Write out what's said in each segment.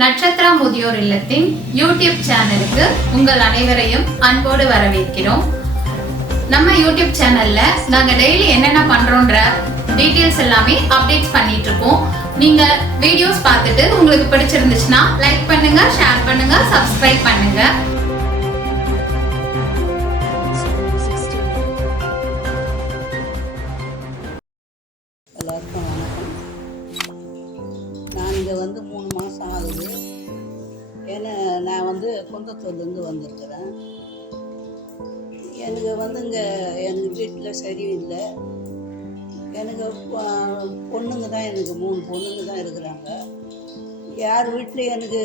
நட்சத்திரா முதியோர் இல்லத்தின் யூடியூப் சேனலுக்கு உங்கள் அனைவரையும் அன்போடு வரவேற்கிறோம். நம்ம யூடியூப் சேனல்ல நாங்க டெய்லி என்னென்ன பண்றோம்ன்ற டீடைல்ஸ் எல்லாமே அப்டேட் பண்ணிட்டு இருக்கோம். நீங்க வீடியோஸ் பார்த்துட்டு உங்களுக்கு பிடிச்சிருந்துச்சுன்னா லைக் பண்ணுங்க, ஷேர் பண்ணுங்க, சப்ஸ்கிரைப் பண்ணுங்க. எல்லாருக்கும் வணக்கம். நான் இங்கே 3 மாதம் ஆகுது. ஏன்னா நான் குந்தத்தூர்லேருந்து வந்திருக்கிறேன். எனக்கு இங்கே எங்கள் வீட்டில் சரியில்லை. எனக்கு பொண்ணுங்க தான், எனக்கு 3 பொண்ணுங்க தான் இருக்கிறாங்க. யார் வீட்லேயும் எனக்கு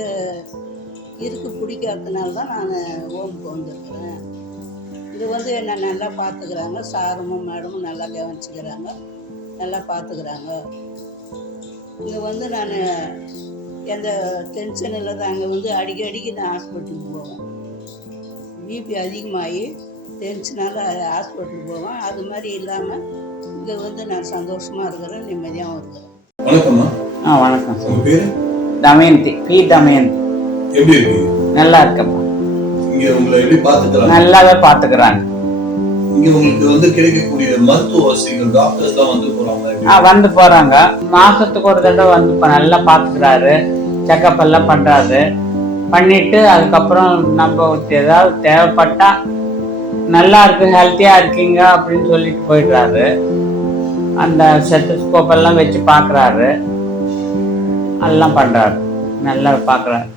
இருக்க பிடிக்காததுனால தான் நான் ஹோமுக்கு வந்திருக்கிறேன். இது என்னை நல்லா பார்த்துக்கிறாங்க. சாரமும் மேடமும் நல்லா கவனிச்சுக்கிறாங்க, நல்லா பார்த்துக்கிறாங்க. இங்கே நான் எந்த டென்ஷன் இல்லை தான். அங்கே அடிக்கடிக்கு நான் ஹாஸ்பிட்டலுக்கு போவேன். பிபி அதிகமாகி டென்ஷனால் ஹாஸ்பிட்டலுக்கு போவேன். அது மாதிரி இல்லாமல் இங்கே நான் சந்தோஷமாக இருக்கிறேன், நிம்மதியாகவும் இருக்கிறேன். வணக்கம்மா. வணக்கம் சார். உங்க பேரு? தமயந்தி, பி தமயந்தி. எப்படி இருக்கீங்க? நல்லா இருக்கப்பா. இங்க உங்களை எப்படி பாத்துக்கிறாங்க? நல்லாவே பாத்துக்கிறாங்க. இங்க உங்களுக்கு கிடைக்கக்கூடிய மருத்துவ வசதிகள், டாக்டர்ஸ் தான் போறாங்க? வந்து போறாங்க. மாசத்துக்கு ஒரு தடவை நல்லா பாத்துக்கிறாரு. செக்அப் எல்லாம் பண்றாரு. பண்ணிட்டு அதுக்கப்புறம் நம்ம ஏதாவது தேவைப்பட்டா நல்லா இருக்கு, ஹெல்த்தியா இருக்கீங்க அப்படின்னு சொல்லிட்டு போயிடுறாரு. அந்த ஸ்டெத்தஸ்கோப் எல்லாம் வச்சு பாக்குறாரு, எல்லாம் பண்றாரு, நல்லா பாக்குறாரு.